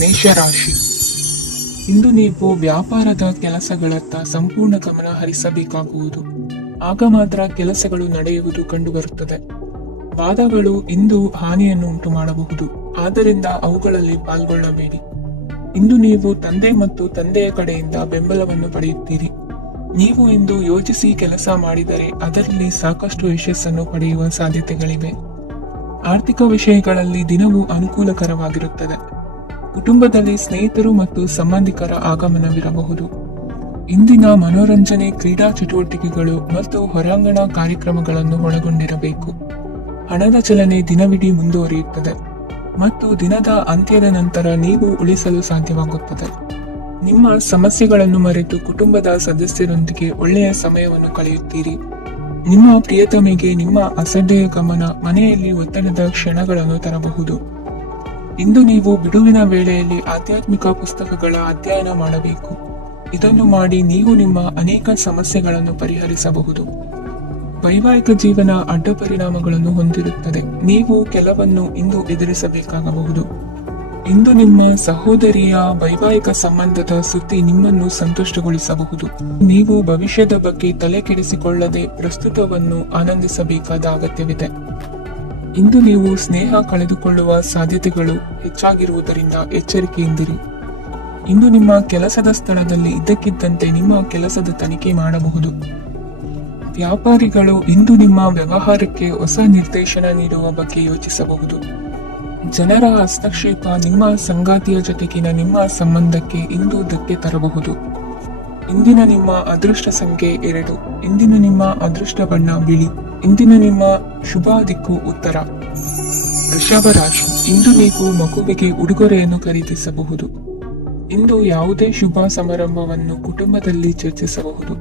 ಮೇಷರಾಶಿ. ಇಂದು ನೀವು ವ್ಯಾಪಾರದ ಕೆಲಸಗಳತ್ತ ಸಂಪೂರ್ಣ ಗಮನ ಹರಿಸಬೇಕಾಗುವುದು. ಆಗ ಮಾತ್ರ ಕೆಲಸಗಳು ನಡೆಯುವುದು ಕಂಡುಬರುತ್ತದೆ. ವಾದಗಳು ಇಂದು ಹಾನಿಯನ್ನು ಉಂಟು ಮಾಡಬಹುದು, ಆದ್ದರಿಂದ ಅವುಗಳಲ್ಲಿ ಪಾಲ್ಗೊಳ್ಳಬೇಡಿ. ಇಂದು ನೀವು ತಂದೆ ಮತ್ತು ತಂದೆಯ ಕಡೆಯಿಂದ ಬೆಂಬಲವನ್ನು ಪಡೆಯುತ್ತೀರಿ. ನೀವು ಇಂದು ಯೋಚಿಸಿ ಕೆಲಸ ಮಾಡಿದರೆ ಅದರಲ್ಲಿ ಸಾಕಷ್ಟು ಯಶಸ್ಸನ್ನು ಪಡೆಯುವ ಸಾಧ್ಯತೆಗಳಿವೆ. ಆರ್ಥಿಕ ವಿಷಯಗಳಲ್ಲಿ ದಿನವೂ ಅನುಕೂಲಕರವಾಗಿರುತ್ತದೆ. ಕುಟುಂಬದಲ್ಲಿ ಸ್ನೇಹಿತರು ಮತ್ತು ಸಂಬಂಧಿಕರ ಆಗಮನವಿರಬಹುದು. ಇಂದಿನ ಮನೋರಂಜನೆ ಕ್ರೀಡಾ ಚಟುವಟಿಕೆಗಳು ಮತ್ತು ಹೊರಾಂಗಣ ಕಾರ್ಯಕ್ರಮಗಳನ್ನು ಒಳಗೊಂಡಿರಬೇಕು. ಹಣದ ಚಲನೆ ದಿನವಿಡೀ ಮುಂದುವರಿಯುತ್ತದೆ ಮತ್ತು ದಿನದ ಅಂತ್ಯದ ನಂತರ ನೀವು ಉಳಿಸಲು ಸಾಧ್ಯವಾಗುತ್ತದೆ. ನಿಮ್ಮ ಸಮಸ್ಯೆಗಳನ್ನು ಮರೆತು ಕುಟುಂಬದ ಸದಸ್ಯರೊಂದಿಗೆ ಒಳ್ಳೆಯ ಸಮಯವನ್ನು ಕಳೆಯುತ್ತೀರಿ. ನಿಮ್ಮ ಪ್ರಿಯತಮೆಗೆ ನಿಮ್ಮ ಅಸಡ್ಡೆಯ ಗಮನ ಮನೆಯಲ್ಲಿ ಒತ್ತಡದ ಕ್ಷಣಗಳನ್ನು ತರಬಹುದು. ಇಂದು ನೀವು ಬಿಡುವಿನ ವೇಳೆಯಲ್ಲಿ ಆಧ್ಯಾತ್ಮಿಕ ಪುಸ್ತಕಗಳ ಅಧ್ಯಯನ ಮಾಡಬೇಕು. ಇದನ್ನು ಮಾಡಿ ನೀವು ನಿಮ್ಮ ಅನೇಕ ಸಮಸ್ಯೆಗಳನ್ನು ಪರಿಹರಿಸಬಹುದು. ವೈವಾಹಿಕ ಜೀವನ ಅಡ್ಡ ಪರಿಣಾಮಗಳನ್ನು ಹೊಂದಿರುತ್ತದೆ. ನೀವು ಕೆಲವನ್ನು ಇಂದು ಎದುರಿಸಬೇಕಾಗಬಹುದು. ಇಂದು ನಿಮ್ಮ ಸಹೋದರಿಯ ವೈವಾಹಿಕ ಸಂಬಂಧದ ಸುದ್ದಿ ನಿಮ್ಮನ್ನು ಸಂತುಷ್ಟಗೊಳಿಸಬಹುದು. ನೀವು ಭವಿಷ್ಯದ ಬಗ್ಗೆ ತಲೆ ಕೆಡಿಸಿಕೊಳ್ಳದೆ ಪ್ರಸ್ತುತವನ್ನು ಆನಂದಿಸಬೇಕಾದ ಅಗತ್ಯವಿದೆ. ಇಂದು ನೀವು ಸ್ನೇಹ ಕಳೆದುಕೊಳ್ಳುವ ಸಾಧ್ಯತೆಗಳು ಹೆಚ್ಚಾಗಿರುವುದರಿಂದ ಎಚ್ಚರಿಕೆಯಿಂದಿರಿ. ಇಂದು ನಿಮ್ಮ ಕೆಲಸದ ಸ್ಥಳದಲ್ಲಿ ಇದ್ದಕ್ಕಿದ್ದಂತೆ ನಿಮ್ಮ ಕೆಲಸದ ತನಿಖೆ ಮಾಡಬಹುದು. ವ್ಯಾಪಾರಿಗಳು ಇಂದು ನಿಮ್ಮ ವ್ಯವಹಾರಕ್ಕೆ ಹೊಸ ನಿರ್ದೇಶನ ನೀಡುವ ಬಗ್ಗೆ ಯೋಚಿಸಬಹುದು. ಜನರ ಹಸ್ತಕ್ಷೇಪ ನಿಮ್ಮ ಸಂಗಾತಿಯ ಜೊತೆಗಿನ ನಿಮ್ಮ ಸಂಬಂಧಕ್ಕೆ ಇಂದು ಧಕ್ಕೆ ತರಬಹುದು. ಇಂದಿನ ನಿಮ್ಮ ಅದೃಷ್ಟ ಸಂಖ್ಯೆ 2. ಇಂದಿನ ನಿಮ್ಮ ಅದೃಷ್ಟ ಬಣ್ಣ ಬಿಳಿ. ಇಂದಿನ ನಿಮ್ಮ ಶುಭ ದಿಕ್ಕು ಉತ್ತರ. ವೃಷಭ ರಾಶಿ. ಇಂದು ನೀವು ಮಗುವಿಗೆ ಉಡುಗೊರೆಯನ್ನು ಖರೀದಿಸಬಹುದು. ಇಂದು ಯಾವುದೇ ಶುಭ ಸಮಾರಂಭವನ್ನು ಕುಟುಂಬದಲ್ಲಿ ಚರ್ಚಿಸಬಹುದು.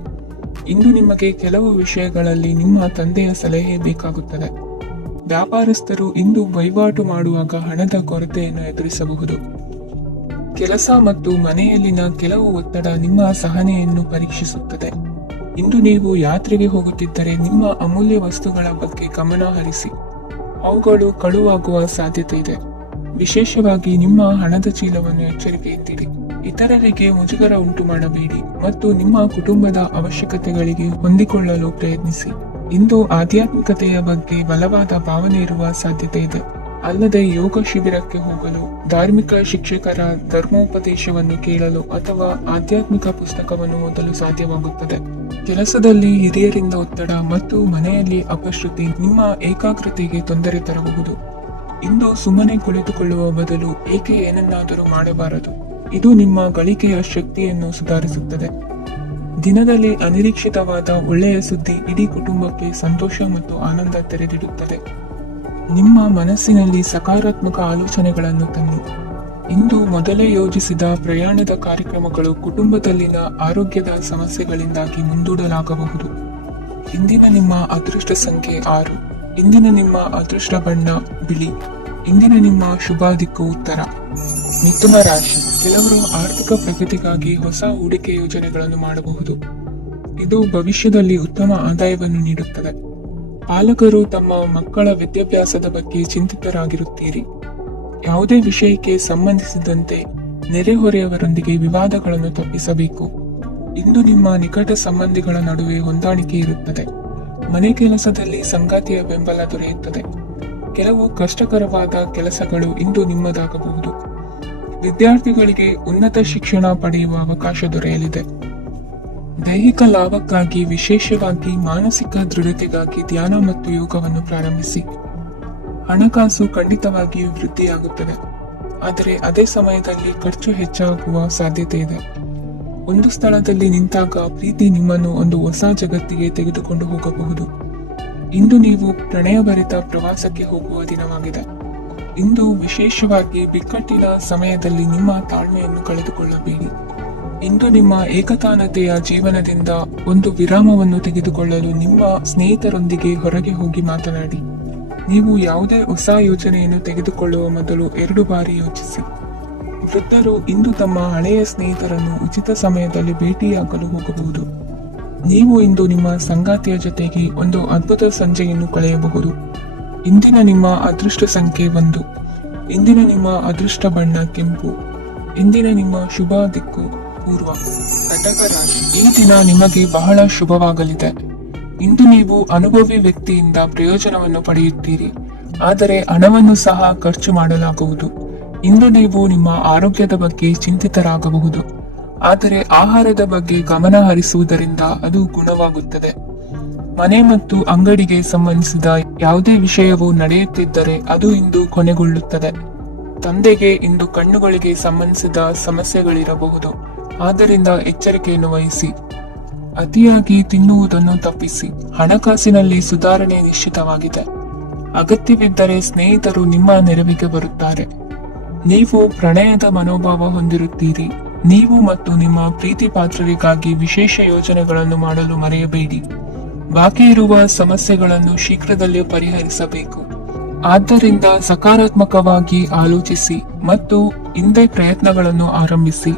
ಇಂದು ನಿಮಗೆ ಕೆಲವು ವಿಷಯಗಳಲ್ಲಿ ನಿಮ್ಮ ತಂದೆಯ ಸಲಹೆ ಬೇಕಾಗುತ್ತದೆ. ವ್ಯಾಪಾರಸ್ಥರು ಇಂದು ವಹಿವಾಟು ಮಾಡುವಾಗ ಹಣದ ಕೊರತೆಯನ್ನು ಎದುರಿಸಬಹುದು. ಕೆಲಸ ಮತ್ತು ಮನೆಯಲ್ಲಿನ ಕೆಲವು ಒತ್ತಡ ನಿಮ್ಮ ಸಹನೆಯನ್ನು ಪರೀಕ್ಷಿಸುತ್ತದೆ. ಇಂದು ನೀವು ಯಾತ್ರೆಗೆ ಹೋಗುತ್ತಿದ್ದರೆ ನಿಮ್ಮ ಅಮೂಲ್ಯ ವಸ್ತುಗಳ ಬಗ್ಗೆ ಗಮನ ಹರಿಸಿ. ಅವುಗಳು ಕಳುವಾಗುವ ಸಾಧ್ಯತೆ ಇದೆ. ವಿಶೇಷವಾಗಿ ನಿಮ್ಮ ಹಣದ ಚೀಲವನ್ನು ಎಚ್ಚರಿಕೆಯಿಂದಿರಿ. ಇತರರಿಗೆ ಮುಜುಗರ ಉಂಟು ಮಾಡಬೇಡಿ ಮತ್ತು ನಿಮ್ಮ ಕುಟುಂಬದ ಅವಶ್ಯಕತೆಗಳಿಗೆ ಹೊಂದಿಕೊಳ್ಳಲು ಪ್ರಯತ್ನಿಸಿ. ಇಂದು ಆಧ್ಯಾತ್ಮಿಕತೆಯ ಬಗ್ಗೆ ಬಲವಾದ ಭಾವನೆ ಇರುವ ಸಾಧ್ಯತೆ ಇದೆ. ಅಲ್ಲದೆ ಯೋಗ ಶಿಬಿರಕ್ಕೆ ಹೋಗಲು, ಧಾರ್ಮಿಕ ಶಿಕ್ಷಕರ ಧರ್ಮೋಪದೇಶವನ್ನು ಕೇಳಲು ಅಥವಾ ಆಧ್ಯಾತ್ಮಿಕ ಪುಸ್ತಕವನ್ನು ಓದಲು ಸಾಧ್ಯವಾಗುತ್ತದೆ. ಕೆಲಸದಲ್ಲಿ ಹಿರಿಯರಿಂದ ಒತ್ತಡ ಮತ್ತು ಮನೆಯಲ್ಲಿ ಅಪಶ್ರುತಿ ನಿಮ್ಮ ಏಕಾಗ್ರತೆಗೆ ತೊಂದರೆ ತರಬಹುದು. ಇಂದು ಸುಮ್ಮನೆ ಕುಳಿತುಕೊಳ್ಳುವ ಬದಲು ಏಕೆ ಏನನ್ನಾದರೂ ಮಾಡಬಾರದು. ಇದು ನಿಮ್ಮ ಗಳಿಕೆಯ ಶಕ್ತಿಯನ್ನು ಸುಧಾರಿಸುತ್ತದೆ. ದಿನದಲ್ಲಿ ಅನಿರೀಕ್ಷಿತವಾದ ಒಳ್ಳೆಯ ಸುದ್ದಿ ಇಡೀ ಕುಟುಂಬಕ್ಕೆ ಸಂತೋಷ ಮತ್ತು ಆನಂದ ತೆರೆದಿಡುತ್ತದೆ. ನಿಮ್ಮ ಮನಸ್ಸಿನಲ್ಲಿ ಸಕಾರಾತ್ಮಕ ಆಲೋಚನೆಗಳನ್ನು ತನ್ನಿ. ಇಂದು ಮೊದಲೇ ಯೋಜಿಸಿದ ಪ್ರಯಾಣದ ಕಾರ್ಯಕ್ರಮಗಳು ಕುಟುಂಬದಲ್ಲಿನ ಆರೋಗ್ಯದ ಸಮಸ್ಯೆಗಳಿಂದಾಗಿ ಮುಂದೂಡಲಾಗಬಹುದು. ಇಂದಿನ ನಿಮ್ಮ ಅದೃಷ್ಟ ಸಂಖ್ಯೆ 6. ಇಂದಿನ ನಿಮ್ಮ ಅದೃಷ್ಟ ಬಣ್ಣ ಬಿಳಿ. ಇಂದಿನ ನಿಮ್ಮ ಶುಭ ದಿಕ್ಕು ಉತ್ತರ. ಮಿಥುನ ರಾಶಿ. ಕೆಲವರು ಆರ್ಥಿಕ ಪ್ರಗತಿಗಾಗಿ ಹೊಸ ಹೂಡಿಕೆ ಯೋಜನೆಗಳನ್ನು ಮಾಡಬಹುದು. ಇದು ಭವಿಷ್ಯದಲ್ಲಿ ಉತ್ತಮ ಆದಾಯವನ್ನು ನೀಡುತ್ತದೆ. ಪಾಲಕರು ತಮ್ಮ ಮಕ್ಕಳ ವಿದ್ಯಾಭ್ಯಾಸದ ಬಗ್ಗೆ ಚಿಂತಿತರಾಗಿರುತ್ತೀರಿ. ಯಾವುದೇ ವಿಷಯಕ್ಕೆ ಸಂಬಂಧಿಸಿದಂತೆ ನೆರೆಹೊರೆಯವರೊಂದಿಗೆ ವಿವಾದಗಳನ್ನು ತಪ್ಪಿಸಬೇಕು. ಇಂದು ನಿಮ್ಮ ನಿಕಟ ಸಂಬಂಧಿಗಳ ನಡುವೆ ಹೊಂದಾಣಿಕೆ ಇರುತ್ತದೆ. ಮನೆ ಕೆಲಸದಲ್ಲಿ ಸಂಗಾತಿಯ ಬೆಂಬಲ ದೊರೆಯುತ್ತದೆ. ಕೆಲವು ಕಷ್ಟಕರವಾದ ಕೆಲಸಗಳು ಇಂದು ನಿಮ್ಮದಾಗಬಹುದು. ವಿದ್ಯಾರ್ಥಿಗಳಿಗೆ ಉನ್ನತ ಶಿಕ್ಷಣ ಪಡೆಯುವ ಅವಕಾಶ ದೊರೆಯಲಿದೆ. ದೈಹಿಕ ಲಾಭಕ್ಕಾಗಿ, ವಿಶೇಷವಾಗಿ ಮಾನಸಿಕ ದೃಢತೆಗಾಗಿ ಧ್ಯಾನ ಮತ್ತು ಯೋಗವನ್ನು ಪ್ರಾರಂಭಿಸಿ. ಹಣಕಾಸು ಖಂಡಿತವಾಗಿಯೂ ವೃದ್ಧಿಯಾಗುತ್ತದೆ, ಆದರೆ ಅದೇ ಸಮಯದಲ್ಲಿ ಖರ್ಚು ಹೆಚ್ಚಾಗುವ ಸಾಧ್ಯತೆ ಇದೆ. ಒಂದು ಸ್ಥಳದಲ್ಲಿ ನಿಂತಾಗ ಪ್ರೀತಿ ನಿಮ್ಮನ್ನು ಒಂದು ಹೊಸ ಜಗತ್ತಿಗೆ ತೆಗೆದುಕೊಂಡು ಹೋಗಬಹುದು. ಇಂದು ನೀವು ಪ್ರಣಯಭರಿತ ಪ್ರವಾಸಕ್ಕೆ ಹೋಗುವ ದಿನವಾಗಿದೆ. ಇಂದು ವಿಶೇಷವಾಗಿ ಬಿಕ್ಕಟ್ಟಿನ ಸಮಯದಲ್ಲಿ ನಿಮ್ಮ ತಾಳ್ಮೆಯನ್ನು ಕಳೆದುಕೊಳ್ಳಬೇಡಿ. ಇಂದು ನಿಮ್ಮ ಏಕತಾನತೆಯ ಜೀವನದಿಂದ ಒಂದು ವಿರಾಮವನ್ನು ತೆಗೆದುಕೊಳ್ಳಲು ನಿಮ್ಮ ಸ್ನೇಹಿತರೊಂದಿಗೆ ಹೊರಗೆ ಹೋಗಿ ಮಾತನಾಡಿ. ನೀವು ಯಾವುದೇ ಹೊಸ ಯೋಜನೆಯನ್ನು ತೆಗೆದುಕೊಳ್ಳುವ ಮೊದಲು 2 ಬಾರಿ ಯೋಚಿಸಿ. ವೃದ್ಧರು ಇಂದು ತಮ್ಮ ಹಳೆಯ ಸ್ನೇಹಿತರನ್ನು ಉಚಿತ ಸಮಯದಲ್ಲಿ ಭೇಟಿಯಾಗಲು ಹೋಗಬಹುದು. ನೀವು ಇಂದು ನಿಮ್ಮ ಸಂಗಾತಿಯ ಜೊತೆಗೆ ಒಂದು ಅದ್ಭುತ ಸಂಜೆಯನ್ನು ಕಳೆಯಬಹುದು. ಇಂದಿನ ನಿಮ್ಮ ಅದೃಷ್ಟ ಸಂಖ್ಯೆ 1. ಇಂದಿನ ನಿಮ್ಮ ಅದೃಷ್ಟ ಬಣ್ಣ ಕೆಂಪು. ಇಂದಿನ ನಿಮ್ಮ ಶುಭ ದಿಕ್ಕು ಪೂರ್ವ. ಕಟಕ ರಾಶಿ, ಈ ದಿನ ನಿಮಗೆ ಬಹಳ ಶುಭವಾಗಲಿದೆ. ಇಂದು ನೀವು ಅನುಭವಿ ವ್ಯಕ್ತಿಯಿಂದ ಪ್ರಯೋಜನವನ್ನು ಪಡೆಯುತ್ತೀರಿ, ಆದರೆ ಹಣವನ್ನು ಸಹ ಖರ್ಚು ಮಾಡಲಾಗುವುದು. ಇಂದು ನೀವು ನಿಮ್ಮ ಆರೋಗ್ಯದ ಬಗ್ಗೆ ಚಿಂತಿತರಾಗಬಹುದು, ಆದರೆ ಆಹಾರದ ಬಗ್ಗೆ ಗಮನ ಹರಿಸುವುದರಿಂದ ಅದು ಗುಣವಾಗುತ್ತದೆ. ಮನೆ ಮತ್ತು ಅಂಗಡಿಗೆ ಸಂಬಂಧಿಸಿದ ಯಾವುದೇ ವಿಷಯವು ನಡೆಯುತ್ತಿದ್ದರೆ ಅದು ಇಂದು ಕೊನೆಗೊಳ್ಳುತ್ತದೆ. ತಂದೆಗೆ ಇಂದು ಕಣ್ಣುಗಳಿಗೆ ಸಂಬಂಧಿಸಿದ ಸಮಸ್ಯೆಗಳಿರಬಹುದು, ಆದ್ದರಿಂದ ಎಚ್ಚರಿಕೆಯನ್ನು ವಹಿಸಿ. ಅತಿಯಾಗಿ ತಿನ್ನುವುದನ್ನು ತಪ್ಪಿಸಿ. ಹಣಕಾಸಿನಲ್ಲಿ ಸುಧಾರಣೆ ನಿಶ್ಚಿತವಾಗಿದೆ. ಅಗತ್ಯವಿದ್ದರೆ ಸ್ನೇಹಿತರು ನಿಮ್ಮ ನೆರವಿಗೆ ಬರುತ್ತಾರೆ. ನೀವು ಪ್ರಣಯದ ಮನೋಭಾವ ಹೊಂದಿರುತ್ತೀರಿ. ನೀವು ಮತ್ತು ನಿಮ್ಮ ಪ್ರೀತಿ ಪಾತ್ರರಿಗಾಗಿ ವಿಶೇಷ ಯೋಜನೆಗಳನ್ನು ಮಾಡಲು ಮರೆಯಬೇಡಿ. ಬಾಕಿ ಇರುವ ಸಮಸ್ಯೆಗಳನ್ನು ಶೀಘ್ರದಲ್ಲೇ ಪರಿಹರಿಸಬೇಕು. ಆದ್ದರಿಂದ ಸಕಾರಾತ್ಮಕವಾಗಿ ಆಲೋಚಿಸಿ ಮತ್ತು ಹಿಂದೆ ಪ್ರಯತ್ನಗಳನ್ನು ಆರಂಭಿಸಿ.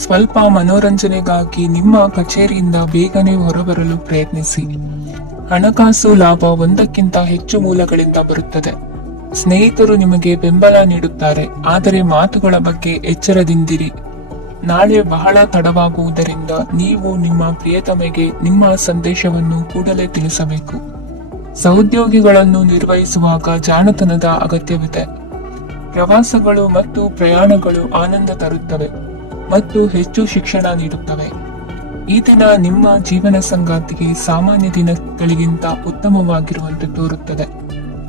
ಸ್ವಲ್ಪ ಮನೋರಂಜನೆಗಾಗಿ ನಿಮ್ಮ ಕಚೇರಿಯಿಂದ ಬೇಗನೆ ಹೊರಬರಲು ಪ್ರಯತ್ನಿಸಿ. ಹಣಕಾಸು ಲಾಭ ಒಂದಕ್ಕಿಂತ ಹೆಚ್ಚು ಮೂಲಗಳಿಂದ ಬರುತ್ತದೆ. ಸ್ನೇಹಿತರು ನಿಮಗೆ ಬೆಂಬಲ ನೀಡುತ್ತಾರೆ, ಆದರೆ ಮಾತುಗಳ ಬಗ್ಗೆ ಎಚ್ಚರದಿಂದಿರಿ. ನಾಳೆ ಬಹಳ ತಡವಾಗುವುದರಿಂದ ನೀವು ನಿಮ್ಮ ಪ್ರಿಯತಮೆಗೆ ನಿಮ್ಮ ಸಂದೇಶವನ್ನು ಕೂಡಲೇ ತಿಳಿಸಬೇಕು. ಸಹೋದ್ಯೋಗಿಗಳನ್ನು ನಿರ್ವಹಿಸುವಾಗ ಜಾಣತನದ ಅಗತ್ಯವಿದೆ. ಪ್ರವಾಸಗಳು ಮತ್ತು ಪ್ರಯಾಣಗಳು ಆನಂದ ತರುತ್ತವೆ ಮತ್ತು ಹೆಚ್ಚು ಶಿಕ್ಷಣ ನೀಡುತ್ತವೆ. ಈ ದಿನ ನಿಮ್ಮ ಜೀವನ ಸಂಗಾತಿಗೆ ಸಾಮಾನ್ಯ ದಿನಗಳಿಗಿಂತ ಉತ್ತಮವಾಗಿರುವಂತೆ ತೋರುತ್ತದೆ.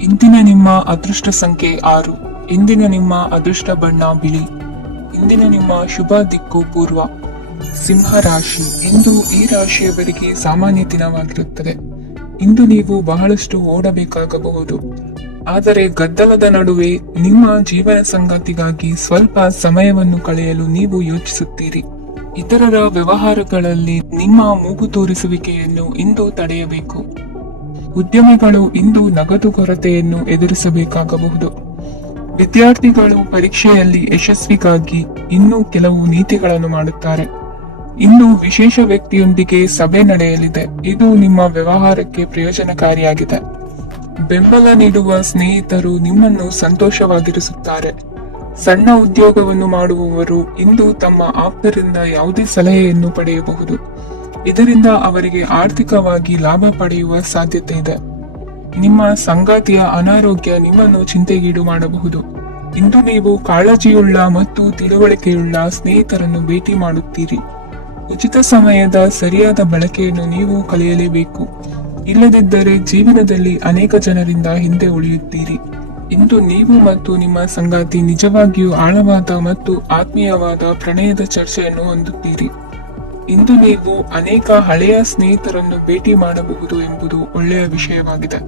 ಇಂದಿನ ನಿಮ್ಮ ಅದೃಷ್ಟ ಸಂಖ್ಯೆ 6. ಇಂದಿನ ನಿಮ್ಮ ಅದೃಷ್ಟ ಬಣ್ಣ ಬಿಳಿ. ಇಂದಿನ ನಿಮ್ಮ ಶುಭ ದಿಕ್ಕು ಪೂರ್ವ. ಸಿಂಹ ರಾಶಿ, ಇಂದು ಈ ರಾಶಿಯವರಿಗೆ ಸಾಮಾನ್ಯ ದಿನವಾಗಿರುತ್ತದೆ. ಇಂದು ನೀವು ಬಹಳಷ್ಟು ಓಡಬೇಕಾಗಬಹುದು, ಆದರೆ ಗದ್ದಲದ ನಡುವೆ ನಿಮ್ಮ ಜೀವನ ಸಂಗಾತಿಗಾಗಿ ಸ್ವಲ್ಪ ಸಮಯವನ್ನು ಕಳೆಯಲು ನೀವು ಯೋಚಿಸುತ್ತೀರಿ. ಇತರರ ವ್ಯವಹಾರಗಳಲ್ಲಿ ನಿಮ್ಮ ಮೂಗು ತೋರಿಸುವಿಕೆಯನ್ನು ಇಂದು ತಡೆಯಬೇಕು. ಉದ್ಯಮಿಗಳು ಇಂದು ನಗದು ಕೊರತೆಯನ್ನು ಎದುರಿಸಬೇಕಾಗಬಹುದು. ವಿದ್ಯಾರ್ಥಿಗಳು ಪರೀಕ್ಷೆಯಲ್ಲಿ ಯಶಸ್ವಿಗಾಗಿ ಇನ್ನೂ ಕೆಲವು ನೀತಿಗಳನ್ನು ಮಾಡುತ್ತಾರೆ. ಇಂದು ವಿಶೇಷ ವ್ಯಕ್ತಿಯೊಂದಿಗೆ ಸಭೆ ನಡೆಯಲಿದೆ, ಇದು ನಿಮ್ಮ ವ್ಯವಹಾರಕ್ಕೆ ಪ್ರಯೋಜನಕಾರಿಯಾಗಿದೆ. ಬೆಂಬಲ ನೀಡುವ ಸ್ನೇಹಿತರು ನಿಮ್ಮನ್ನು ಸಂತೋಷವಾಗಿರಿಸುತ್ತಾರೆ. ಸಣ್ಣ ಉದ್ಯೋಗವನ್ನು ಮಾಡುವವರು ಇಂದು ತಮ್ಮ ಆಪ್ತರಿಂದ ಯಾವುದೇ ಸಲಹೆಯನ್ನು ಪಡೆಯಬಹುದು. ಇದರಿಂದ ಅವರಿಗೆ ಆರ್ಥಿಕವಾಗಿ ಲಾಭ ಪಡೆಯುವ ಸಾಧ್ಯತೆ ಇದೆ. ನಿಮ್ಮ ಸಂಗಾತಿಯ ಅನಾರೋಗ್ಯ ನಿಮ್ಮನ್ನು ಚಿಂತೆಗೀಡು ಮಾಡಬಹುದು. ಇಂದು ನೀವು ಕಾಳಜಿಯುಳ್ಳ ಮತ್ತು ತಿಳುವಳಿಕೆಯುಳ್ಳ ಸ್ನೇಹಿತರನ್ನು ಭೇಟಿ ಮಾಡುತ್ತೀರಿ. ಉಚಿತ ಸಮಯದ ಸರಿಯಾದ ಬಳಕೆಯನ್ನು ನೀವು ಕಲಿಯಲೇಬೇಕು, ಇಲ್ಲದಿದ್ದರೆ ಜೀವನದಲ್ಲಿ ಅನೇಕ ಜನರಿಂದ ಹಿಂದೆ ಉಳಿಯುತ್ತೀರಿ. ಇಂದು ನೀವು ಮತ್ತು ನಿಮ್ಮ ಸಂಗಾತಿ ನಿಜವಾಗಿಯೂ ಆಳವಾದ ಮತ್ತು ಆತ್ಮೀಯವಾದ ಪ್ರಣಯದ ಚರ್ಚೆಯನ್ನು ಹೊಂದುತ್ತೀರಿ. ಇಂದು ನೀವು ಅನೇಕ ಹಳೆಯ ಸ್ನೇಹಿತರನ್ನು ಭೇಟಿ ಮಾಡಬಹುದು ಎಂಬುದು ಒಳ್ಳೆಯ ವಿಷಯವಾಗಿದೆ.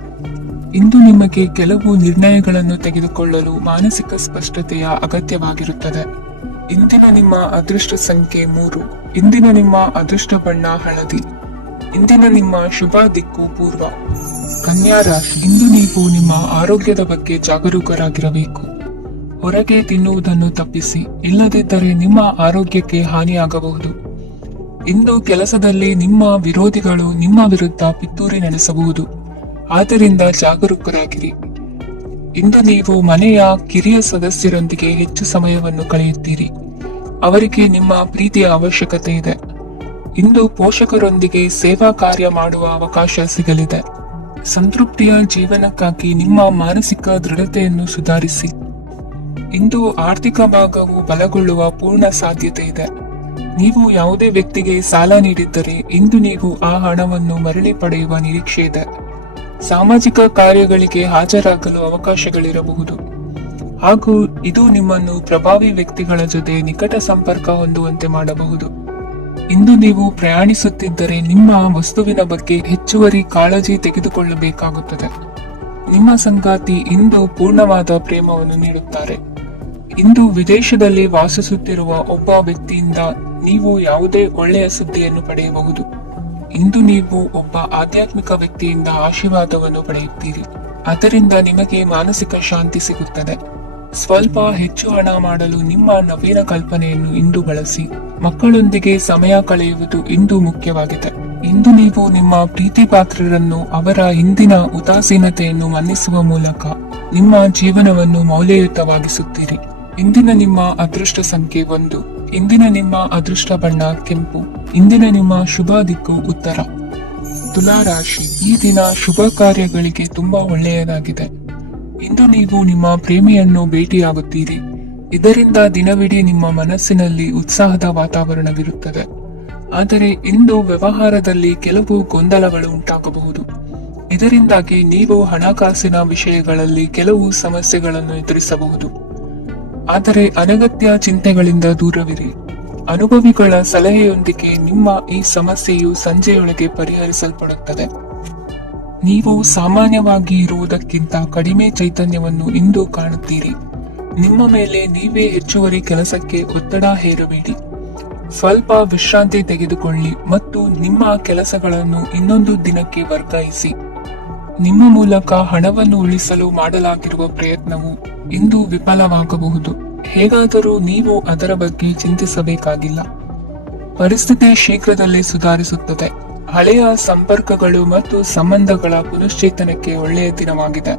ಇಂದು ನಿಮಗೆ ಕೆಲವು ನಿರ್ಣಯಗಳನ್ನು ತೆಗೆದುಕೊಳ್ಳಲು ಮಾನಸಿಕ ಸ್ಪಷ್ಟತೆಯ ಅಗತ್ಯವಾಗಿರುತ್ತದೆ. ಇಂದಿನ ನಿಮ್ಮ ಅದೃಷ್ಟ ಸಂಖ್ಯೆ 3. ಇಂದಿನ ನಿಮ್ಮ ಅದೃಷ್ಟ ಬಣ್ಣ ಹಳದಿ. ಇಂದಿನ ನಿಮ್ಮ ಶುಭ ದಿಕ್ಕು ಪೂರ್ವ. ಕನ್ಯಾ ರಾಶಿ, ಇಂದು ನೀವು ನಿಮ್ಮ ಆರೋಗ್ಯದ ಬಗ್ಗೆ ಜಾಗರೂಕರಾಗಿರಬೇಕು. ಹೊರಗೆ ತಿನ್ನುವುದನ್ನು ತಪ್ಪಿಸಿ, ಇಲ್ಲದಿದ್ದರೆ ನಿಮ್ಮ ಆರೋಗ್ಯಕ್ಕೆ ಹಾನಿಯಾಗಬಹುದು. ಇಂದು ಕೆಲಸದಲ್ಲಿ ನಿಮ್ಮ ವಿರೋಧಿಗಳು ನಿಮ್ಮ ವಿರುದ್ಧ ಪಿತೂರಿ ನಡೆಸಬಹುದು, ಆದ್ದರಿಂದ ಜಾಗರೂಕರಾಗಿರಿ. ಇಂದು ನೀವು ಮನೆಯ ಕಿರಿಯ ಸದಸ್ಯರೊಂದಿಗೆ ಹೆಚ್ಚು ಸಮಯವನ್ನು ಕಳೆಯುತ್ತೀರಿ. ಅವರಿಗೆ ನಿಮ್ಮ ಪ್ರೀತಿಯ ಅವಶ್ಯಕತೆ ಇದೆ. ಇಂದು ಪೋಷಕರೊಂದಿಗೆ ಸೇವಾ ಕಾರ್ಯ ಮಾಡುವ ಅವಕಾಶ ಸಿಗಲಿದೆ. ಸಂತೃಪ್ತಿಯ ಜೀವನಕ್ಕಾಗಿ ನಿಮ್ಮ ಮಾನಸಿಕ ದೃಢತೆಯನ್ನು ಸುಧಾರಿಸಿ. ಇಂದು ಆರ್ಥಿಕ ಭಾಗವು ಬಲಗೊಳ್ಳುವ ಪೂರ್ಣ ಸಾಧ್ಯತೆ ಇದೆ. ನೀವು ಯಾವುದೇ ವ್ಯಕ್ತಿಗೆ ಸಾಲ ನೀಡಿದ್ದರೆ ಇಂದು ನೀವು ಆ ಹಣವನ್ನು ಮರಳಿ ಪಡೆಯುವ ನಿರೀಕ್ಷೆ ಇದೆ. ಸಾಮಾಜಿಕ ಕಾರ್ಯಗಳಿಗೆ ಹಾಜರಾಗಲು ಅವಕಾಶಗಳಿರಬಹುದು, ಹಾಗೂ ಇದು ನಿಮ್ಮನ್ನು ಪ್ರಭಾವಿ ವ್ಯಕ್ತಿಗಳ ಜೊತೆ ನಿಕಟ ಸಂಪರ್ಕ ಹೊಂದುವಂತೆ ಮಾಡಬಹುದು. ಇಂದು ನೀವು ಪ್ರಯಾಣಿಸುತ್ತಿದ್ದರೆ ನಿಮ್ಮ ವಸ್ತುವಿನ ಬಗ್ಗೆ ಹೆಚ್ಚುವರಿ ಕಾಳಜಿ ತೆಗೆದುಕೊಳ್ಳಬೇಕಾಗುತ್ತದೆ. ನಿಮ್ಮ ಸಂಗಾತಿ ಇಂದು ಪೂರ್ಣವಾದ ಪ್ರೇಮವನ್ನು ನೀಡುತ್ತಾರೆ. ಇಂದು ವಿದೇಶದಲ್ಲಿ ವಾಸಿಸುತ್ತಿರುವ ಒಬ್ಬ ವ್ಯಕ್ತಿಯಿಂದ ನೀವು ಯಾವುದೇ ಒಳ್ಳೆಯ ಸುದ್ದಿಯನ್ನು ಪಡೆಯಬಹುದು. ಇಂದು ನೀವು ಒಬ್ಬ ಆಧ್ಯಾತ್ಮಿಕ ವ್ಯಕ್ತಿಯಿಂದ ಆಶೀರ್ವಾದವನ್ನು ಪಡೆಯುತ್ತೀರಿ, ಅದರಿಂದ ನಿಮಗೆ ಮಾನಸಿಕ ಶಾಂತಿ ಸಿಗುತ್ತದೆ. ಸ್ವಲ್ಪ ಹೆಚ್ಚು ಹಣ ಮಾಡಲು ನಿಮ್ಮ ನವೀನ ಕಲ್ಪನೆಯನ್ನು ಇಂದು ಬಳಸಿ. ಮಕ್ಕಳೊಂದಿಗೆ ಸಮಯ ಕಳೆಯುವುದು ಇಂದು ಮುಖ್ಯವಾಗಿದೆ. ಇಂದು ನೀವು ನಿಮ್ಮ ಪ್ರೀತಿ ಪಾತ್ರರನ್ನು ಅವರ ಹಿಂದಿನ ಉದಾಸೀನತೆಯನ್ನು ಮನ್ನಿಸುವ ಮೂಲಕ ನಿಮ್ಮ ಜೀವನವನ್ನು ಮೌಲ್ಯಯುತವಾಗಿಸುತ್ತೀರಿ. ಇಂದಿನ ನಿಮ್ಮ ಅದೃಷ್ಟ ಸಂಖ್ಯೆ 1. ಇಂದಿನ ನಿಮ್ಮ ಅದೃಷ್ಟ ಬಣ್ಣ ಕೆಂಪು. ಇಂದಿನ ನಿಮ್ಮ ಶುಭ ದಿಕ್ಕು ಉತ್ತರ. ತುಲಾ ರಾಶಿ. ಈ ದಿನ ಶುಭ ಕಾರ್ಯಗಳಿಗೆ ತುಂಬಾ ಒಳ್ಳೆಯದಾಗಿದೆ. ಇಂದು ನೀವು ನಿಮ್ಮ ಪ್ರೇಮಿಯನ್ನು ಭೇಟಿಯಾಗುತ್ತೀರಿ. ಇದರಿಂದ ದಿನವಿಡೀ ನಿಮ್ಮ ಮನಸ್ಸಿನಲ್ಲಿ ಉತ್ಸಾಹದ ವಾತಾವರಣವಿರುತ್ತದೆ. ಆದರೆ ಇಂದು ವ್ಯವಹಾರದಲ್ಲಿ ಕೆಲವು ಗೊಂದಲಗಳು ಉಂಟಾಗಬಹುದು. ಇದರಿಂದಾಗಿ ನೀವು ಹಣಕಾಸಿನ ವಿಷಯಗಳಲ್ಲಿ ಕೆಲವು ಸಮಸ್ಯೆಗಳನ್ನು ಎದುರಿಸಬಹುದು. ಆದರೆ ಅನಗತ್ಯ ಚಿಂತೆಗಳಿಂದ ದೂರವಿರಿ. ಅನುಭವಿಗಳ ಸಲಹೆಯೊಂದಿಗೆ ನಿಮ್ಮ ಈ ಸಮಸ್ಯೆಯು ಸಂಜೆಯೊಳಗೆ ಪರಿಹರಿಸಲ್ಪಡುತ್ತದೆ. ನೀವು ಸಾಮಾನ್ಯವಾಗಿ ಇರುವುದಕ್ಕಿಂತ ಕಡಿಮೆ ಚೈತನ್ಯವನ್ನು ಇಂದು ಕಾಣುತ್ತೀರಿ. ನಿಮ್ಮ ಮೇಲೆ ನೀವೇ ಹೆಚ್ಚುವರಿ ಕೆಲಸಕ್ಕೆ ಒತ್ತಡ ಹೇರಬೇಡಿ. ಸ್ವಲ್ಪ ವಿಶ್ರಾಂತಿ ತೆಗೆದುಕೊಳ್ಳಿ ಮತ್ತು ನಿಮ್ಮ ಕೆಲಸಗಳನ್ನು ಇನ್ನೊಂದು ದಿನಕ್ಕೆ ವರ್ಗಾಯಿಸಿ. ನಿಮ್ಮ ಮೂಲಕ ಹಣವನ್ನು ಉಳಿಸಲು ಮಾಡಲಾಗಿರುವ ಪ್ರಯತ್ನವು ಇಂದು ವಿಫಲವಾಗಬಹುದು. ಹೇಗಾದರೂ ನೀವು ಅದರ ಬಗ್ಗೆ ಚಿಂತಿಸಬೇಕಾಗಿಲ್ಲ. ಪರಿಸ್ಥಿತಿ ಶೀಘ್ರದಲ್ಲೇ ಸುಧಾರಿಸುತ್ತದೆ. ಹಳೆಯ ಸಂಪರ್ಕಗಳು ಮತ್ತು ಸಂಬಂಧಗಳ ಪುನಶ್ಚೇತನಕ್ಕೆ ಒಳ್ಳೆಯ ದಿನವಾಗಿದೆ.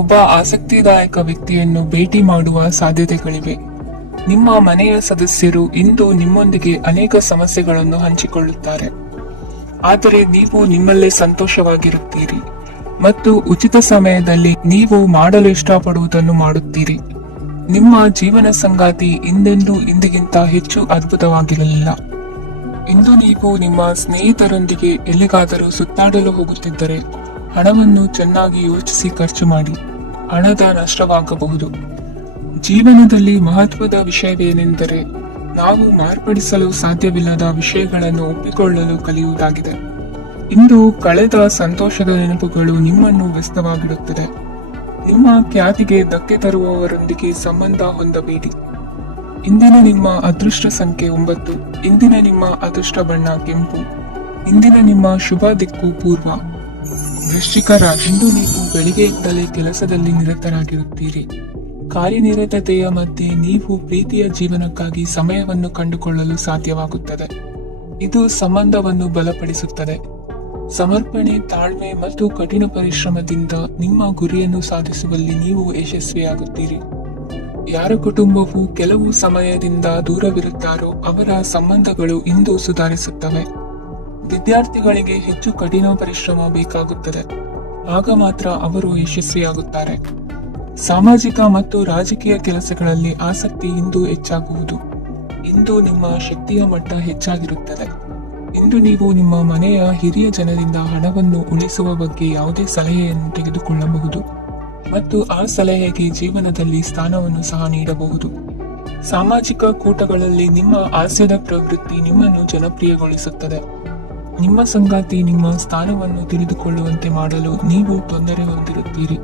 ಒಬ್ಬ ಆಸಕ್ತಿದಾಯಕ ವ್ಯಕ್ತಿಯನ್ನು ಭೇಟಿ ಮಾಡುವ ಸಾಧ್ಯತೆಗಳಿವೆ. ನಿಮ್ಮ ಮನೆಯ ಸದಸ್ಯರು ಇಂದು ನಿಮ್ಮೊಂದಿಗೆ ಅನೇಕ ಸಮಸ್ಯೆಗಳನ್ನು ಹಂಚಿಕೊಳ್ಳುತ್ತಾರೆ. ಆದರೆ ನೀವು ನಿಮ್ಮಲ್ಲೇ ಸಂತೋಷವಾಗಿರುತ್ತೀರಿ ಮತ್ತು ಉಚಿತ ಸಮಯದಲ್ಲಿ ನೀವು ಮಾಡಲು ಇಷ್ಟಪಡುವುದನ್ನು ಮಾಡುತ್ತೀರಿ. ನಿಮ್ಮ ಜೀವನ ಸಂಗಾತಿ ಇಂದೆಂದೂ ಇಂದಿಗಿಂತ ಹೆಚ್ಚು ಅದ್ಭುತವಾಗಿರಲಿಲ್ಲ. ಇಂದು ನೀವು ನಿಮ್ಮ ಸ್ನೇಹಿತರೊಂದಿಗೆ ಎಲ್ಲಿಗಾದರೂ ಸುತ್ತಾಡಲು ಹೋಗುತ್ತಿದ್ದರೆ ಹಣವನ್ನು ಚೆನ್ನಾಗಿ ಯೋಚಿಸಿ ಖರ್ಚು ಮಾಡಿ. ಹಣದ ನಷ್ಟವಾಗಬಹುದು. ಜೀವನದಲ್ಲಿ ಮಹತ್ವದ ವಿಷಯವೇನೆಂದರೆ ನಾವು ಮಾರ್ಪಡಿಸಲು ಸಾಧ್ಯವಿಲ್ಲದ ವಿಷಯಗಳನ್ನು ಒಪ್ಪಿಕೊಳ್ಳಲು ಕಲಿಯುವುದಾಗಿದೆ. ಇಂದು ಕಳೆದ ಸಂತೋಷದ ನೆನಪುಗಳು ನಿಮ್ಮನ್ನು ವ್ಯಸ್ತವಾಗಿಡುತ್ತದೆ. ನಿಮ್ಮ ಖ್ಯಾತಿಗೆ ಧಕ್ಕೆ ತರುವವರೊಂದಿಗೆ ಸಂಬಂಧ ಹೊಂದಬೇಡಿ. ಇಂದಿನ ನಿಮ್ಮ ಅದೃಷ್ಟ ಸಂಖ್ಯೆ 9. ಇಂದಿನ ನಿಮ್ಮ ಅದೃಷ್ಟ ಬಣ್ಣ ಕೆಂಪು. ಇಂದಿನ ನಿಮ್ಮ ಶುಭ ದಿಕ್ಕು ಪೂರ್ವ. ವೃಶ್ಚಿಕ ರಾಶಿ. ಇಂದು ನೀವು ಬೆಳಿಗ್ಗೆಯಿಂದಲೇ ಕೆಲಸದಲ್ಲಿ ನಿರತರಾಗಿರುತ್ತೀರಿ. ಕಾರ್ಯನಿರತತೆಯ ಮಧ್ಯೆ ನೀವು ಪ್ರೀತಿಯ ಜೀವನಕ್ಕಾಗಿ ಸಮಯವನ್ನು ಕಂಡುಕೊಳ್ಳಲು ಸಾಧ್ಯವಾಗುತ್ತದೆ. ಇದು ಸಂಬಂಧವನ್ನು ಬಲಪಡಿಸುತ್ತದೆ. ಸಮರ್ಪಣೆ, ತಾಳ್ಮೆ ಮತ್ತು ಕಠಿಣ ಪರಿಶ್ರಮದಿಂದ ನಿಮ್ಮ ಗುರಿಯನ್ನು ಸಾಧಿಸುವಲ್ಲಿ ನೀವು ಯಶಸ್ವಿಯಾಗುತ್ತೀರಿ. ಯಾರ ಕುಟುಂಬವು ಕೆಲವು ಸಮಯದಿಂದ ದೂರವಿರುತ್ತಾರೋ ಅವರ ಸಂಬಂಧಗಳು ಇಂದು ಸುಧಾರಿಸುತ್ತವೆ. ವಿದ್ಯಾರ್ಥಿಗಳಿಗೆ ಹೆಚ್ಚು ಕಠಿಣ ಪರಿಶ್ರಮ ಬೇಕಾಗುತ್ತದೆ. ಆಗ ಮಾತ್ರ ಅವರು ಯಶಸ್ವಿಯಾಗುತ್ತಾರೆ. ಸಾಮಾಜಿಕ ಮತ್ತು ರಾಜಕೀಯ ಕೆಲಸಗಳಲ್ಲಿ ಆಸಕ್ತಿ ಇಂದು ಹೆಚ್ಚಾಗುವುದು. ಇಂದು ನಿಮ್ಮ ಶಕ್ತಿಯ ಮಟ್ಟ ಹೆಚ್ಚಾಗಿರುತ್ತದೆ. ಇಂದು ನೀವು ನಿಮ್ಮ ಮನೆಯ ಹಿರಿಯ ಜನರಿಂದ ಹಣವನ್ನು ಉಳಿಸುವ ಬಗ್ಗೆ ಯಾವುದೇ ಸಲಹೆಯನ್ನು ತೆಗೆದುಕೊಳ್ಳಬಹುದು ಮತ್ತು ಆ ಸಲಹೆಗೆ ಜೀವನದಲ್ಲಿ ಸ್ಥಾನವನ್ನು ಸಹ ನೀಡಬಹುದು. ಸಾಮಾಜಿಕ ಕೂಟಗಳಲ್ಲಿ ನಿಮ್ಮ ಹಾಸ್ಯದ ಪ್ರವೃತ್ತಿ ನಿಮ್ಮನ್ನು ಜನಪ್ರಿಯಗೊಳಿಸುತ್ತದೆ. ನಿಮ್ಮ ಸಂಗಾತಿ ನಿಮ್ಮ ಸ್ಥಾನವನ್ನು ತಿಳಿದುಕೊಳ್ಳುವಂತೆ ಮಾಡಲು ನೀವು ತೊಂದರೆ ಹೊಂದಿರುತ್ತೀರಿ.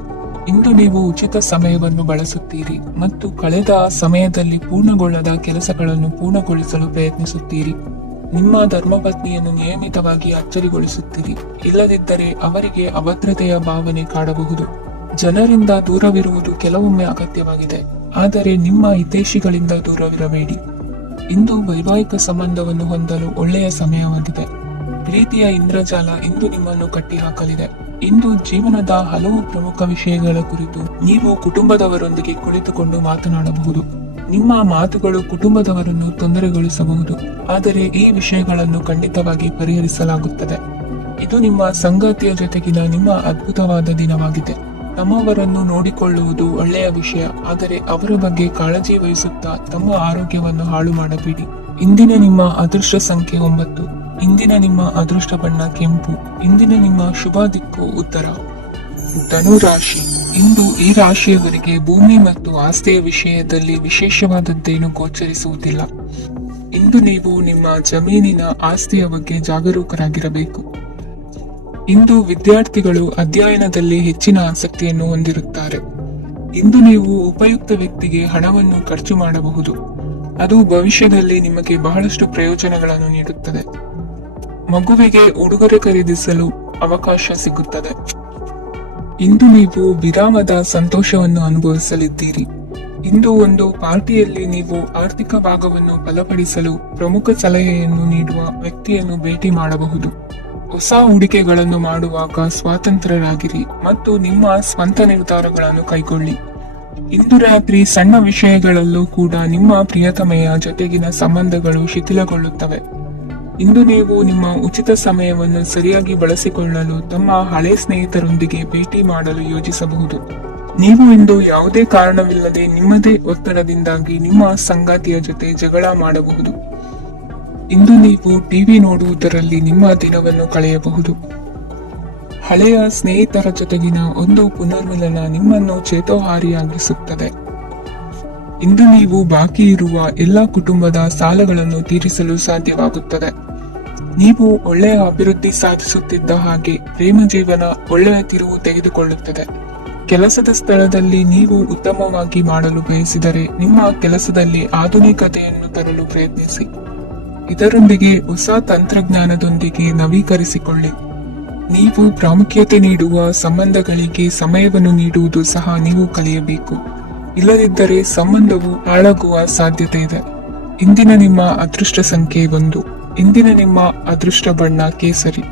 ಇಂದು ನೀವು ಉಚಿತ ಸಮಯವನ್ನು ಬಳಸುತ್ತೀರಿ ಮತ್ತು ಕಳೆದ ಸಮಯದಲ್ಲಿ ಪೂರ್ಣಗೊಳ್ಳದ ಕೆಲಸಗಳನ್ನು ಪೂರ್ಣಗೊಳಿಸಲು ಪ್ರಯತ್ನಿಸುತ್ತೀರಿ. ನಿಮ್ಮ ಧರ್ಮಪತ್ನಿಯನ್ನು ನಿಯಮಿತವಾಗಿ ಅಚ್ಚರಿಗೊಳಿಸುತ್ತೀರಿ. ಇಲ್ಲದಿದ್ದರೆ ಅವರಿಗೆ ಅಭದ್ರತೆಯ ಭಾವನೆ ಕಾಡಬಹುದು. ಜನರಿಂದ ದೂರವಿರುವುದು ಕೆಲವೊಮ್ಮೆ ಅಗತ್ಯವಾಗಿದೆ, ಆದರೆ ನಿಮ್ಮ ಹಿತೈಷಿಗಳಿಂದ ದೂರವಿರಬೇಡಿ. ಇಂದು ವೈವಾಹಿಕ ಸಂಬಂಧವನ್ನು ಹೊಂದಲು ಒಳ್ಳೆಯ ಸಮಯವಾಗಿದೆ. ಪ್ರೀತಿಯ ಇಂದ್ರಜಾಲ ಇಂದು ನಿಮ್ಮನ್ನು ಕಟ್ಟಿಹಾಕಲಿದೆ. ಇಂದು ಜೀವನದ ಹಲವು ಪ್ರಮುಖ ವಿಷಯಗಳ ಕುರಿತು ನೀವು ಕುಟುಂಬದವರೊಂದಿಗೆ ಕುಳಿತುಕೊಂಡು ಮಾತನಾಡಬಹುದು. ನಿಮ್ಮ ಮಾತುಗಳು ಕುಟುಂಬದವರನ್ನು ತೊಂದರೆಗೊಳಿಸಬಹುದು, ಆದರೆ ಈ ವಿಷಯಗಳನ್ನು ಖಂಡಿತವಾಗಿ ಪರಿಹರಿಸಲಾಗುತ್ತದೆ. ಇದು ನಿಮ್ಮ ಸಂಗಾತಿಯ ಜೊತೆಗಿನ ನಿಮ್ಮ ಅದ್ಭುತವಾದ ದಿನವಾಗಿದೆ. ತಮ್ಮವರನ್ನು ನೋಡಿಕೊಳ್ಳುವುದು ಒಳ್ಳೆಯ ವಿಷಯ, ಆದರೆ ಅವರ ಬಗ್ಗೆ ಕಾಳಜಿ ವಹಿಸುತ್ತಾ ತಮ್ಮ ಆರೋಗ್ಯವನ್ನು ಹಾಳು ಮಾಡಬೇಡಿ. ಇಂದಿನ ನಿಮ್ಮ ಅದೃಷ್ಟ ಸಂಖ್ಯೆ 9. ಇಂದಿನ ನಿಮ್ಮ ಅದೃಷ್ಟ ಬಣ್ಣ ಕೆಂಪು. ಇಂದಿನ ನಿಮ್ಮ ಶುಭ ದಿಕ್ಕು ಉತ್ತರ. ಧನು ರಾಶಿ. ಇಂದು ಈ ರಾಶಿಯವರಿಗೆ ಭೂಮಿ ಮತ್ತು ಆಸ್ತಿಯ ವಿಷಯದಲ್ಲಿ ವಿಶೇಷವಾದದ್ದೇನು ಗೋಚರಿಸುವುದಿಲ್ಲ. ಇಂದು ನೀವು ನಿಮ್ಮ ಜಮೀನಿನ ಆಸ್ತಿಯ ಬಗ್ಗೆ ಜಾಗರೂಕರಾಗಿರಬೇಕು. ಇಂದು ವಿದ್ಯಾರ್ಥಿಗಳು ಅಧ್ಯಯನದಲ್ಲಿ ಹೆಚ್ಚಿನ ಆಸಕ್ತಿಯನ್ನು ಹೊಂದಿರುತ್ತಾರೆ. ಇಂದು ನೀವು ಉಪಯುಕ್ತ ವ್ಯಕ್ತಿಗೆ ಹಣವನ್ನು ಖರ್ಚು ಮಾಡಬಹುದು. ಅದು ಭವಿಷ್ಯದಲ್ಲಿ ನಿಮಗೆ ಬಹಳಷ್ಟು ಪ್ರಯೋಜನಗಳನ್ನು ನೀಡುತ್ತದೆ. ಮಗುವಿಗೆ ಉಡುಗೊರೆ ಖರೀದಿಸಲು ಅವಕಾಶ ಸಿಗುತ್ತದೆ. ಇಂದು ನೀವು ವಿರಾಮದ ಸಂತೋಷವನ್ನು ಅನುಭವಿಸಲಿದ್ದೀರಿ. ಇಂದು ಒಂದು ಪಾರ್ಟಿಯಲ್ಲಿ ನೀವು ಆರ್ಥಿಕ ಭಾಗವನ್ನು ಬಲಪಡಿಸಲು ಪ್ರಮುಖ ಸಲಹೆಯನ್ನು ನೀಡುವ ವ್ಯಕ್ತಿಯನ್ನು ಭೇಟಿ ಮಾಡಬಹುದು. ಹೊಸ ಹೂಡಿಕೆಗಳನ್ನು ಮಾಡುವಾಗ ಸ್ವತಂತ್ರರಾಗಿರಿ ಮತ್ತು ನಿಮ್ಮ ಸ್ವಂತ ನಿರ್ಧಾರಗಳನ್ನು ಕೈಗೊಳ್ಳಿ. ಇಂದು ರಾತ್ರಿ ಸಣ್ಣ ವಿಷಯಗಳಲ್ಲೂ ಕೂಡ ನಿಮ್ಮ ಪ್ರಿಯತಮೆಯ ಜೊತೆಗಿನ ಸಂಬಂಧಗಳು ಶಿಥಿಲಗೊಳ್ಳುತ್ತವೆ. ಇಂದು ನೀವು ನಿಮ್ಮ ಉಚಿತ ಸಮಯವನ್ನು ಸರಿಯಾಗಿ ಬಳಸಿಕೊಳ್ಳಲು ತಮ್ಮ ಹಳೆ ಸ್ನೇಹಿತರೊಂದಿಗೆ ಭೇಟಿ ಮಾಡಲು ಯೋಜಿಸಬಹುದು. ನೀವು ಇಂದು ಯಾವುದೇ ಕಾರಣವಿಲ್ಲದೆ ನಿಮ್ಮದೇ ಒತ್ತಡದಿಂದಾಗಿ ನಿಮ್ಮ ಸಂಗಾತಿಯ ಜೊತೆ ಜಗಳ ಮಾಡಬಹುದು. ಇಂದು ನೀವು ಟಿವಿ ನೋಡುವುದರಲ್ಲಿ ನಿಮ್ಮ ದಿನವನ್ನು ಕಳೆಯಬಹುದು. ಹಳೆಯ ಸ್ನೇಹಿತರ ಜೊತೆಗಿನ ಒಂದು ಪುನರ್ಮಿಲನ ನಿಮ್ಮನ್ನು ಚೇತೋಹಾರಿಯಾಗಿಸುತ್ತದೆ. ಇಂದು ನೀವು ಬಾಕಿ ಇರುವ ಎಲ್ಲ ಕುಟುಂಬದ ಸಾಲಗಳನ್ನು ತೀರಿಸಲು ಸಾಧ್ಯವಾಗುತ್ತದೆ. ನೀವು ಒಳ್ಳೆಯ ಅಭಿವೃದ್ಧಿ ಸಾಧಿಸುತ್ತಿದ್ದ ಹಾಗೆ ಪ್ರೇಮ ಜೀವನ ಒಳ್ಳೆಯ ತಿರುವು ತೆಗೆದುಕೊಳ್ಳುತ್ತದೆ. ಕೆಲಸದ ಸ್ಥಳದಲ್ಲಿ ನೀವು ಉತ್ತಮವಾಗಿ ಮಾಡಲು ಬಯಸಿದರೆ ನಿಮ್ಮ ಕೆಲಸದಲ್ಲಿ ಆಧುನಿಕತೆಯನ್ನು ತರಲು ಪ್ರಯತ್ನಿಸಿ. ಇದರೊಂದಿಗೆ ಹೊಸ ತಂತ್ರಜ್ಞಾನದೊಂದಿಗೆ ನವೀಕರಿಸಿಕೊಳ್ಳಿ. ನೀವು ಪ್ರಾಮುಖ್ಯತೆ ನೀಡುವ ಸಂಬಂಧಗಳಿಗೆ ಸಮಯವನ್ನು ನೀಡುವುದು ಸಹ ನೀವು ಕಲಿಯಬೇಕು. ಇಲ್ಲದಿದ್ದರೆ ಸಂಬಂಧವು ಹಾಳಾಗುವ ಸಾಧ್ಯತೆ ಇದೆ. ಇಂದಿನ ನಿಮ್ಮ ಅದೃಷ್ಟ ಸಂಖ್ಯೆ 1. ಇಂದಿನ ನಿಮ್ಮ ಅದೃಷ್ಟ ಬಣ್ಣ ಕೇಸರಿ.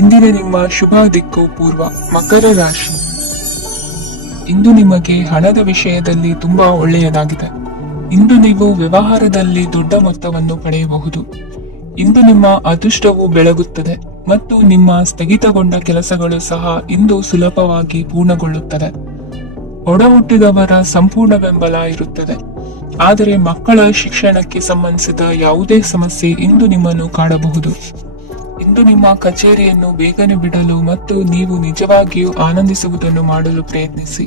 ಇಂದಿನ ನಿಮ್ಮ ಶುಭ ದಿಕ್ಕು ಪೂರ್ವ. ಮಕರ ರಾಶಿ. ಇಂದು ನಿಮಗೆ ಹಣದ ವಿಷಯದಲ್ಲಿ ತುಂಬಾ ಒಳ್ಳೆಯದಾಗಿದೆ. ಇಂದು ನೀವು ವ್ಯವಹಾರದಲ್ಲಿ ದೊಡ್ಡ ಮೊತ್ತವನ್ನು ಪಡೆಯಬಹುದು. ಇಂದು ನಿಮ್ಮ ಅದೃಷ್ಟವು ಬೆಳಗುತ್ತದೆ ಮತ್ತು ನಿಮ್ಮ ಸ್ಥಗಿತಗೊಂಡ ಕೆಲಸಗಳು ಸಹ ಇಂದು ಸುಲಭವಾಗಿ ಪೂರ್ಣಗೊಳ್ಳುತ್ತದೆ. ಒಡ ಹುಟ್ಟಿದವರ ಸಂಪೂರ್ಣ ಬೆಂಬಲ ಇರುತ್ತದೆ. ಆದರೆ ಮಕ್ಕಳ ಶಿಕ್ಷಣಕ್ಕೆ ಸಂಬಂಧಿಸಿದ ಯಾವುದೇ ಸಮಸ್ಯೆ ಇಂದು ನಿಮ್ಮನ್ನು ಕಾಡಬಹುದು. ಇಂದು ನಿಮ್ಮ ಕಚೇರಿಯನ್ನು ಬೇಗನೆ ಬಿಡಲು ಮತ್ತು ನೀವು ನಿಜವಾಗಿಯೂ ಆನಂದಿಸುವುದನ್ನು ಮಾಡಲು ಪ್ರಯತ್ನಿಸಿ.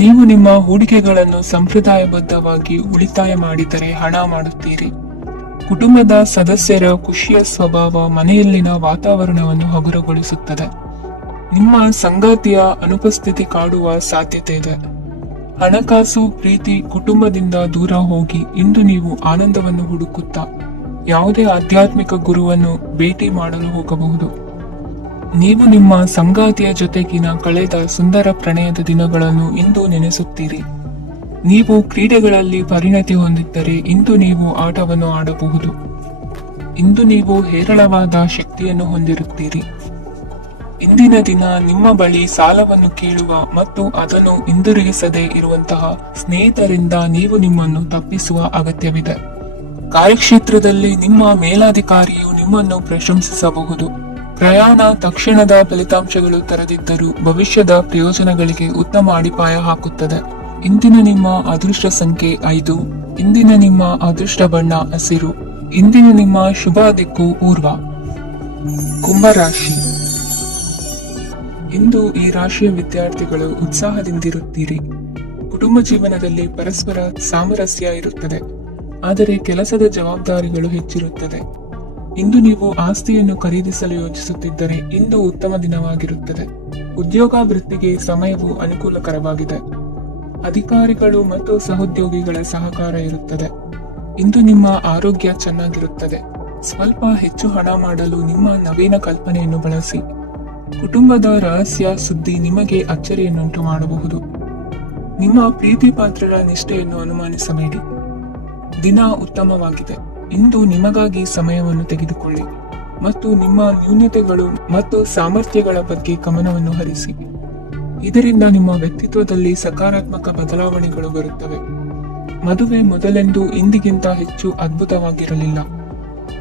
ನೀವು ನಿಮ್ಮ ಹೂಡಿಕೆಗಳನ್ನು ಸಂಪ್ರದಾಯಬದ್ಧವಾಗಿ ಉಳಿತಾಯ ಮಾಡಿದರೆ ಹಣ ಮಾಡುತ್ತೀರಿ. ಕುಟುಂಬದ ಸದಸ್ಯರ ಖುಷಿಯ ಸ್ವಭಾವ ಮನೆಯಲ್ಲಿನ ವಾತಾವರಣವನ್ನು ಹಗುರಗೊಳಿಸುತ್ತದೆ. ನಿಮ್ಮ ಸಂಗಾತಿಯ ಅನುಪಸ್ಥಿತಿ ಕಾಡುವ ಸಾಧ್ಯತೆ ಇದೆ. ಹಣಕಾಸು, ಪ್ರೀತಿ, ಕುಟುಂಬದಿಂದ ದೂರ ಹೋಗಿ ಇಂದು ನೀವು ಆನಂದವನ್ನು ಹುಡುಕುತ್ತಾ ಯಾವುದೇ ಆಧ್ಯಾತ್ಮಿಕ ಗುರುವನ್ನು ಭೇಟಿ ಮಾಡಲು ಹೋಗಬಹುದು. ನೀವು ನಿಮ್ಮ ಸಂಗಾತಿಯ ಜೊತೆಗಿನ ಕಳೆದ ಸುಂದರ ಪ್ರಣಯದ ದಿನಗಳನ್ನು ಇಂದು ನೆನೆಸುತ್ತೀರಿ. ನೀವು ಕ್ರೀಡೆಗಳಲ್ಲಿ ಪರಿಣತಿ ಹೊಂದಿದ್ದರೆ ಇಂದು ನೀವು ಆಟವನ್ನು ಆಡಬಹುದು. ಇಂದು ನೀವು ಹೇರಳವಾದ ಶಕ್ತಿಯನ್ನು ಹೊಂದಿರುತ್ತೀರಿ. ಇಂದಿನ ದಿನ ನಿಮ್ಮ ಬಳಿ ಸಾಲವನ್ನು ಕೇಳುವ ಮತ್ತು ಅದನ್ನು ಹಿಂದಿರುಗಿಸದೇ ಇರುವಂತಹ ಸ್ನೇಹಿತರಿಂದ ನೀವು ನಿಮ್ಮನ್ನು ತಪ್ಪಿಸುವ ಅಗತ್ಯವಿದೆ. ಕಾರ್ಯಕ್ಷೇತ್ರದಲ್ಲಿ ನಿಮ್ಮ ಮೇಲಾಧಿಕಾರಿಯು ನಿಮ್ಮನ್ನು ಪ್ರಶಂಸಿಸಬಹುದು. ಪ್ರಯಾಣ ತಕ್ಷಣದ ಫಲಿತಾಂಶಗಳು ತರದಿದ್ದರೂ ಭವಿಷ್ಯದ ಪ್ರಯೋಜನಗಳಿಗೆ ಉತ್ತಮ ಅಡಿಪಾಯ ಹಾಕುತ್ತದೆ. ಇಂದಿನ ನಿಮ್ಮ ಅದೃಷ್ಟ ಸಂಖ್ಯೆ 5. ಇಂದಿನ ನಿಮ್ಮ ಅದೃಷ್ಟ ಬಣ್ಣ ಹಸಿರು. ಇಂದಿನ ನಿಮ್ಮ ಶುಭ ದಿಕ್ಕು ಪೂರ್ವ. ಕುಂಭರಾಶಿ. ಇಂದು ಈ ರಾಶಿಯ ವಿದ್ಯಾರ್ಥಿಗಳು ಉತ್ಸಾಹದಿಂದಿರುತ್ತೀರಿ. ಕುಟುಂಬ ಜೀವನದಲ್ಲಿ ಪರಸ್ಪರ ಸಾಮರಸ್ಯ ಇರುತ್ತದೆ. ಆದರೆ ಕೆಲಸದ ಜವಾಬ್ದಾರಿಗಳು ಹೆಚ್ಚಿರುತ್ತದೆ. ಇಂದು ನೀವು ಆಸ್ತಿಯನ್ನು ಖರೀದಿಸಲು ಯೋಚಿಸುತ್ತಿದ್ದರೆ ಇಂದು ಉತ್ತಮ ದಿನವಾಗಿರುತ್ತದೆ. ಉದ್ಯೋಗಾಭಿವೃದ್ಧಿಗೆ ಸಮಯವು ಅನುಕೂಲಕರವಾಗಿದೆ. ಅಧಿಕಾರಿಗಳು ಮತ್ತು ಸಹೋದ್ಯೋಗಿಗಳ ಸಹಕಾರ ಇರುತ್ತದೆ. ಇಂದು ನಿಮ್ಮ ಆರೋಗ್ಯ ಚೆನ್ನಾಗಿರುತ್ತದೆ. ಸ್ವಲ್ಪ ಹೆಚ್ಚು ಹಣ ಮಾಡಲು ನಿಮ್ಮ ನವೀನ ಕಲ್ಪನೆಯನ್ನು ಬಳಸಿ. ಕುಟುಂಬದ ರಹಸ್ಯ ಸುದ್ದಿ ನಿಮಗೆ ಅಚ್ಚರಿಯನ್ನುಂಟು ಮಾಡಬಹುದು. ನಿಮ್ಮ ಪ್ರೀತಿ ಪಾತ್ರರ ನಿಷ್ಠೆಯನ್ನು ಅನುಮಾನಿಸಬೇಡಿ. ದಿನ ಉತ್ತಮವಾಗಿದೆ. ಇಂದು ನಿಮಗಾಗಿ ಸಮಯವನ್ನು ತೆಗೆದುಕೊಳ್ಳಿ ಮತ್ತು ನಿಮ್ಮ ನ್ಯೂನತೆಗಳು ಮತ್ತು ಸಾಮರ್ಥ್ಯಗಳ ಬಗ್ಗೆ ಗಮನವನ್ನು ಹರಿಸಿ. ಇದರಿಂದ ನಿಮ್ಮ ವ್ಯಕ್ತಿತ್ವದಲ್ಲಿ ಸಕಾರಾತ್ಮಕ ಬದಲಾವಣೆಗಳು ಬರುತ್ತವೆ. ಮದುವೆ ಮೊದಲೆಂದು ಇಂದಿಗಿಂತ ಹೆಚ್ಚು ಅದ್ಭುತವಾಗಿರಲಿಲ್ಲ.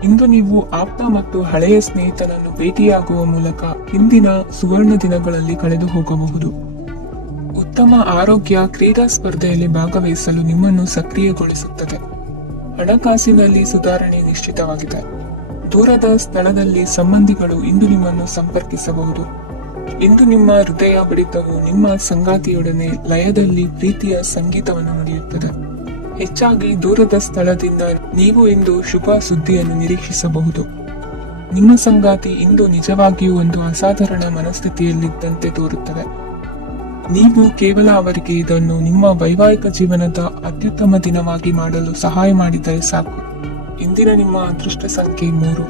ಇಂದು ನೀವು ಆಪ್ತ ಮತ್ತು ಹಳೆಯ ಸ್ನೇಹಿತನನ್ನು ಭೇಟಿಯಾಗುವ ಮೂಲಕ ಹಿಂದಿನ ಸುವರ್ಣ ದಿನಗಳಲ್ಲಿ ಕಳೆದು ಹೋಗಬಹುದು. ಉತ್ತಮ ಆರೋಗ್ಯ ಕ್ರೀಡಾ ಸ್ಪರ್ಧೆಯಲ್ಲಿ ಭಾಗವಹಿಸಲು ನಿಮ್ಮನ್ನು ಸಕ್ರಿಯಗೊಳಿಸುತ್ತದೆ. ಹಣಕಾಸಿನಲ್ಲಿ ಸುಧಾರಣೆ ನಿಶ್ಚಿತವಾಗಿದೆ. ದೂರದ ಸ್ಥಳದಲ್ಲಿ ಸಂಬಂಧಿಗಳು ಇಂದು ನಿಮ್ಮನ್ನು ಸಂಪರ್ಕಿಸಬಹುದು. ಇಂದು ನಿಮ್ಮ ಹೃದಯ ಬಡಿತವು ನಿಮ್ಮ ಸಂಗಾತಿಯೊಡನೆ ಲಯದಲ್ಲಿ ಪ್ರೀತಿಯ ಸಂಗೀತವನ್ನು ನುಡಿಯುತ್ತದೆ. ಹೆಚ್ಚಾಗಿ ದೂರದ ಸ್ಥಳದಿಂದ ನೀವು ಇಂದು ಶುಭ ಸುದ್ದಿಯನ್ನು ನಿರೀಕ್ಷಿಸಬಹುದು. ನಿಮ್ಮ ಸಂಗಾತಿ ಇಂದು ನಿಜವಾಗಿಯೂ ಒಂದು ಅಸಾಧಾರಣ ಮನಸ್ಥಿತಿಯಲ್ಲಿದ್ದಂತೆ ತೋರುತ್ತದೆ. ನೀವು ಕೇವಲ ಅವರಿಗೆ ಇದನ್ನು ನಿಮ್ಮ ವೈವಾಹಿಕ ಜೀವನದ ಅತ್ಯುತ್ತಮ ದಿನವಾಗಿ ಮಾಡಲು ಸಹಾಯ ಮಾಡಿದರೆ ಸಾಕು. ಇಂದಿನ ನಿಮ್ಮ ಅದೃಷ್ಟ ಸಂಖ್ಯೆ 3.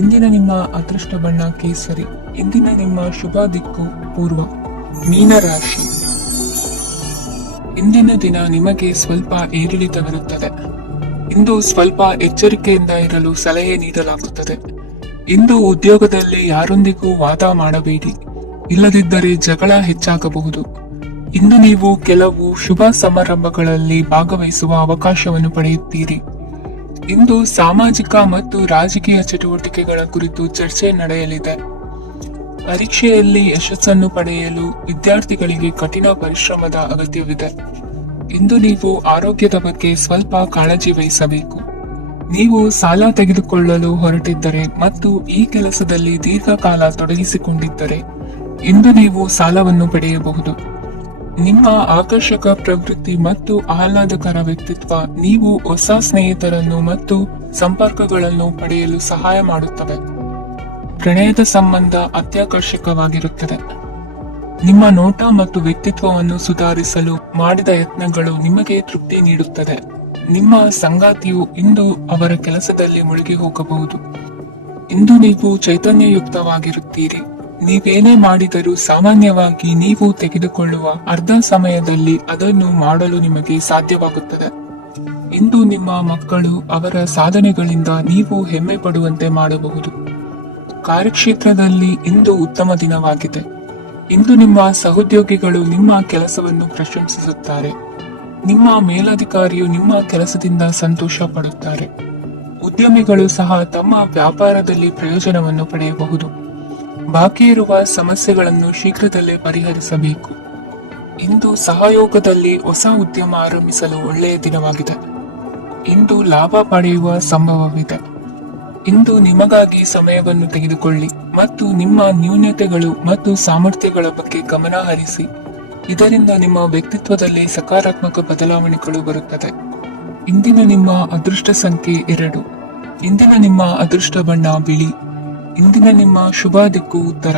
ಇಂದಿನ ನಿಮ್ಮ ಅದೃಷ್ಟ ಬಣ್ಣ ಕೇಸರಿ. ಇಂದಿನ ನಿಮ್ಮ ಶುಭ ದಿಕ್ಕು ಪೂರ್ವ. ಮೀನರಾಶಿ. ಇಂದಿನ ದಿನ ನಿಮಗೆ ಸ್ವಲ್ಪ ಏರಿಳಿತವಿರುತ್ತದೆ. ಇಂದು ಸ್ವಲ್ಪ ಎಚ್ಚರಿಕೆಯಿಂದ ಇರಲು ಸಲಹೆ ನೀಡಲಾಗುತ್ತದೆ. ಇಂದು ಉದ್ಯೋಗದಲ್ಲಿ ಯಾರೊಂದಿಗೂ ವಾದ ಮಾಡಬೇಡಿ. ಇಲ್ಲದಿದ್ದರೆ ಜಗಳ ಹೆಚ್ಚಾಗಬಹುದು. ಇಂದು ನೀವು ಕೆಲವು ಶುಭ ಸಮಾರಂಭಗಳಲ್ಲಿ ಭಾಗವಹಿಸುವ ಅವಕಾಶವನ್ನು ಪಡೆಯುತ್ತೀರಿ. ಇಂದು ಸಾಮಾಜಿಕ ಮತ್ತು ರಾಜಕೀಯ ಚಟುವಟಿಕೆಗಳ ಕುರಿತು ಚರ್ಚೆ ನಡೆಯಲಿದೆ. ಪರೀಕ್ಷೆಯಲ್ಲಿ ಯಶಸ್ಸನ್ನು ಪಡೆಯಲು ವಿದ್ಯಾರ್ಥಿಗಳಿಗೆ ಕಠಿಣ ಪರಿಶ್ರಮದ ಅಗತ್ಯವಿದೆ. ಇಂದು ನೀವು ಆರೋಗ್ಯದ ಬಗ್ಗೆ ಸ್ವಲ್ಪ ಕಾಳಜಿ ವಹಿಸಬೇಕು. ನೀವು ಸಾಲ ತೆಗೆದುಕೊಳ್ಳಲು ಹೊರಟಿದ್ದರೆ ಮತ್ತು ಈ ಕೆಲಸದಲ್ಲಿ ದೀರ್ಘಕಾಲ ತೊಡಗಿಸಿಕೊಂಡಿದ್ದರೆ ಇಂದು ನೀವು ಸಾಲವನ್ನು ಪಡೆಯಬಹುದು. ನಿಮ್ಮ ಆಕರ್ಷಕ ಪ್ರವೃತ್ತಿ ಮತ್ತು ಆಹ್ಲಾದಕರ ವ್ಯಕ್ತಿತ್ವ ನೀವು ಹೊಸ ಸ್ನೇಹಿತರನ್ನು ಮತ್ತು ಸಂಪರ್ಕಗಳನ್ನು ಪಡೆಯಲು ಸಹಾಯ ಮಾಡುತ್ತವೆ. ಪ್ರಣಯದ ಸಂಬಂಧ ಅತ್ಯಾಕರ್ಷಕವಾಗಿರುತ್ತದೆ. ನಿಮ್ಮ ನೋಟ ಮತ್ತು ವ್ಯಕ್ತಿತ್ವವನ್ನು ಸುಧಾರಿಸಲು ಮಾಡಿದ ಯತ್ನಗಳು ನಿಮಗೆ ತೃಪ್ತಿ ನೀಡುತ್ತದೆ. ನಿಮ್ಮ ಸಂಗಾತಿಯು ಇಂದು ಅವರ ಕೆಲಸದಲ್ಲಿ ಮುಳುಗಿ ಹೋಗಬಹುದು. ಇಂದು ನೀವು ಚೈತನ್ಯಯುಕ್ತವಾಗಿರುತ್ತೀರಿ. ನೀವೇನೇ ಮಾಡಿದರೂ ಸಾಮಾನ್ಯವಾಗಿ ನೀವು ತೆಗೆದುಕೊಳ್ಳುವ ಅರ್ಧ ಸಮಯದಲ್ಲಿ ಅದನ್ನು ಮಾಡಲು ನಿಮಗೆ ಸಾಧ್ಯವಾಗುತ್ತದೆ. ಇಂದು ನಿಮ್ಮ ಮಕ್ಕಳು ಅವರ ಸಾಧನೆಗಳಿಂದ ನೀವು ಹೆಮ್ಮೆ ಪಡುವಂತೆ ಮಾಡಬಹುದು. ಕಾರ್ಯಕ್ಷೇತ್ರದಲ್ಲಿ ಇಂದು ಉತ್ತಮ ದಿನವಾಗಿದೆ. ಇಂದು ನಿಮ್ಮ ಸಹೋದ್ಯೋಗಿಗಳು ನಿಮ್ಮ ಕೆಲಸವನ್ನು ಪ್ರಶಂಸಿಸುತ್ತಾರೆ. ನಿಮ್ಮ ಮೇಲಧಿಕಾರಿಯು ನಿಮ್ಮ ಕೆಲಸದಿಂದ ಸಂತೋಷ ಪಡುತ್ತಾರೆ. ಉದ್ಯಮಿಗಳು ಸಹ ತಮ್ಮ ವ್ಯಾಪಾರದಲ್ಲಿ ಪ್ರಯೋಜನವನ್ನು ಪಡೆಯಬಹುದು. ಬಾಕಿ ಇರುವ ಸಮಸ್ಯೆಗಳನ್ನು ಶೀಘ್ರದಲ್ಲೇ ಪರಿಹರಿಸಬೇಕು. ಇಂದು ಸಹಯೋಗದಲ್ಲಿ ಹೊಸ ಉದ್ಯಮ ಆರಂಭಿಸಲು ಒಳ್ಳೆಯ ದಿನವಾಗಿದೆ. ಇಂದು ಲಾಭ ಪಡೆಯುವ ಸಂಭವವಿದೆ. ಇಂದು ನಿಮಗಾಗಿ ಸಮಯವನ್ನು ತೆಗೆದುಕೊಳ್ಳಿ ಮತ್ತು ನಿಮ್ಮ ನ್ಯೂನತೆಗಳು ಮತ್ತು ಸಾಮರ್ಥ್ಯಗಳ ಬಗ್ಗೆ ಗಮನ ಹರಿಸಿ. ಇದರಿಂದ ನಿಮ್ಮ ವ್ಯಕ್ತಿತ್ವದಲ್ಲಿ ಸಕಾರಾತ್ಮಕ ಬದಲಾವಣೆಗಳು ಬರುತ್ತದೆ. ಇಂದಿನ ನಿಮ್ಮ ಅದೃಷ್ಟ ಸಂಖ್ಯೆ 2. ಇಂದಿನ ನಿಮ್ಮ ಅದೃಷ್ಟ ಬಣ್ಣ ಬಿಳಿ. ಇಂದಿನ ನಿಮ್ಮ ಶುಭ ದಿಕ್ಕು ಉತ್ತರ.